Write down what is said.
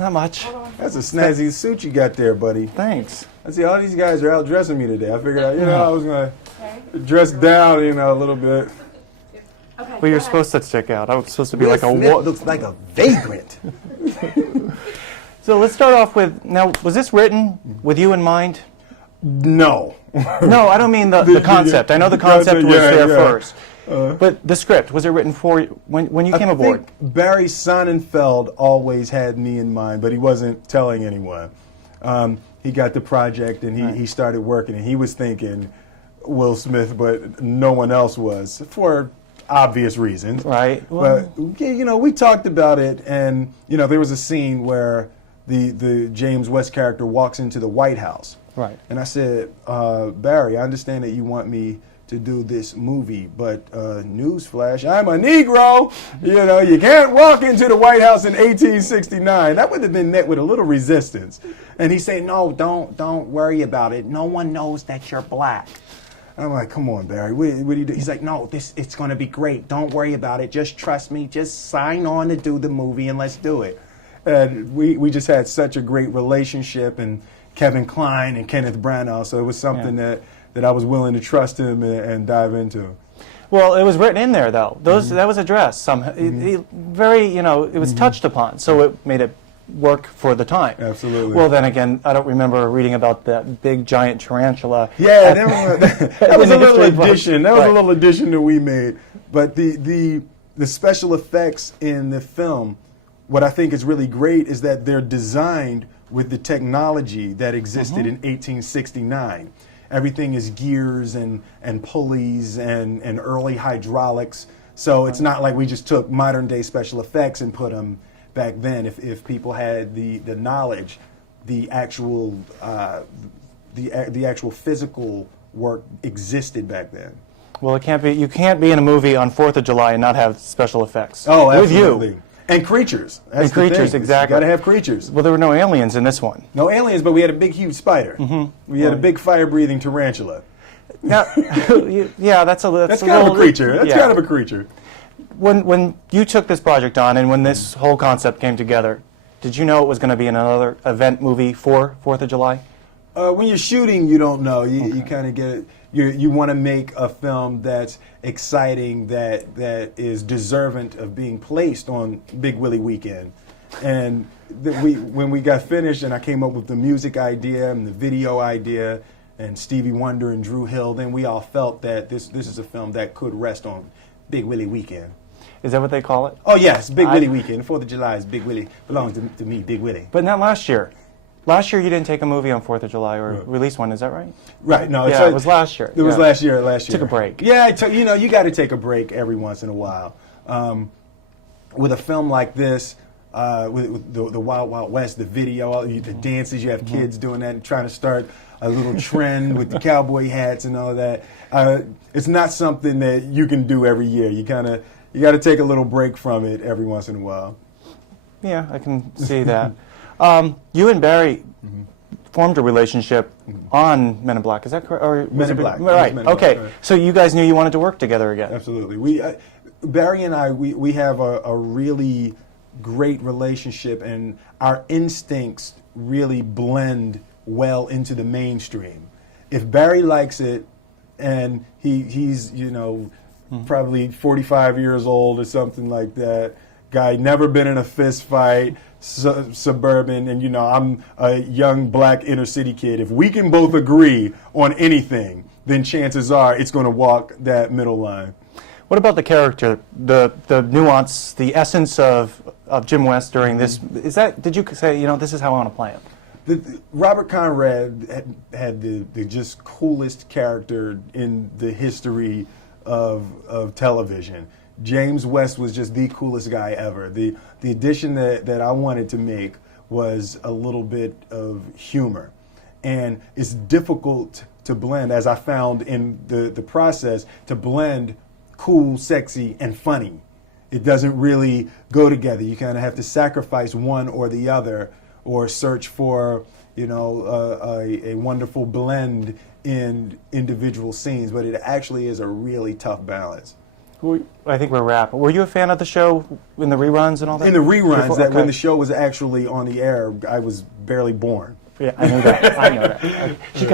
not much. That's a snazzy suit you got there, buddy. Thanks. I see all these guys are outdressing me today. I figured, I was going to dress down, a little bit. Okay, Well, you're supposed to stick out. I was supposed to be like a looks like a vagrant. So let's start off with, now, was this written with you in mind? No. No, I don't mean the concept. I know the concept was there first. But the script, was it written for you when you came aboard? Think Barry Sonnenfeld always had me in mind, but he wasn't telling anyone. He got the project and he started working, and he was thinking Will Smith, but no one else was, for obvious reasons. Right. Well, but, we talked about it, and, there was a scene where the James West character walks into the White House. Right. And I said, Barry, I understand that you want me to do this movie, but newsflash, I'm a Negro. You can't walk into the White House in 1869. That would have been met with a little resistance. And he said, no, don't worry about it. No one knows that you're black. I'm like, come on, Barry, what do you do? He's like, no, it's going to be great. Don't worry about it. Just trust me. Just sign on to do the movie and let's do it. And we just had such a great relationship, and Kevin Kline and Kenneth Branagh, so it was something that I was willing to trust him and dive into. Well, it was written in there, though. That was addressed somehow. It was touched upon, so it made it work for the time. Absolutely. Well, then again, I don't remember reading about that big giant tarantula. Yeah, that was a little addition. That was a little addition that we made. But the special effects in the film, what I think is really great is that they're designed with the technology that existed in 1869. Everything is gears and pulleys and early hydraulics. So it's not like we just took modern day special effects and put them back then. If people had the knowledge, the actual physical work existed back then. Well, you can't be in a movie on 4th of July and not have special effects. Oh, absolutely. With you. And creatures. That's and creatures, exactly. You got to have creatures. Well, there were no aliens in this one. No aliens, but we had a big, huge spider. We had a big, fire-breathing tarantula. Yeah, that's kind of a creature. That's kind of a creature. When you took this project on, and when this whole concept came together, did you know it was going to be another event movie for 4th of July? When you're shooting, you don't know. You kind of get it. You want to make a film that's exciting, that is deserving of being placed on Big Willie Weekend. And when we got finished and I came up with the music idea and the video idea and Stevie Wonder and Drew Hill, then we all felt that this is a film that could rest on Big Willie Weekend. Is that what they call it? Oh, yes, Big Willie Weekend. 4th of July is Big Willie, belongs to me, Big Willie. But not last year. Last year you didn't take a movie on 4th of July or release one, is that right? Right, no. Yeah, it was last year. It was last year. Took a break. Yeah, you got to take a break every once in a while. With a film like this, with the Wild Wild West, the video, the dances, you have kids doing that and trying to start a little trend with the cowboy hats and all that. It's not something that you can do every year. You got to take a little break from it every once in a while. Yeah, I can see that. You and Barry formed a relationship on Men in Black. Is that correct? Or Men in Black. Right. Okay. Right. So you guys knew you wanted to work together again. Absolutely. Barry and I, we have a really great relationship, and our instincts really blend well into the mainstream. If Barry likes it, and he's probably 45 years old or something like that, guy never been in a fist fight, suburban, and I'm a young black inner city kid. If we can both agree on anything, then chances are it's going to walk that middle line. What about the character, the nuance, the essence of Jim West during this? Did you say, this is how I want to play it? Robert Conrad had the just coolest character in the history of television. James West was just the coolest guy ever. The addition that I wanted to make was a little bit of humor. And it's difficult to blend, as I found in the process, to blend cool, sexy, and funny. It doesn't really go together. You kind of have to sacrifice one or the other, or search for a wonderful blend in individual scenes. But it actually is a really tough balance. I think we're wrapping. Were you a fan of the show in the reruns and all that? In the reruns, Before- that okay. when the show was actually on the air, I was barely born. Yeah, I knew that. I know that. Okay.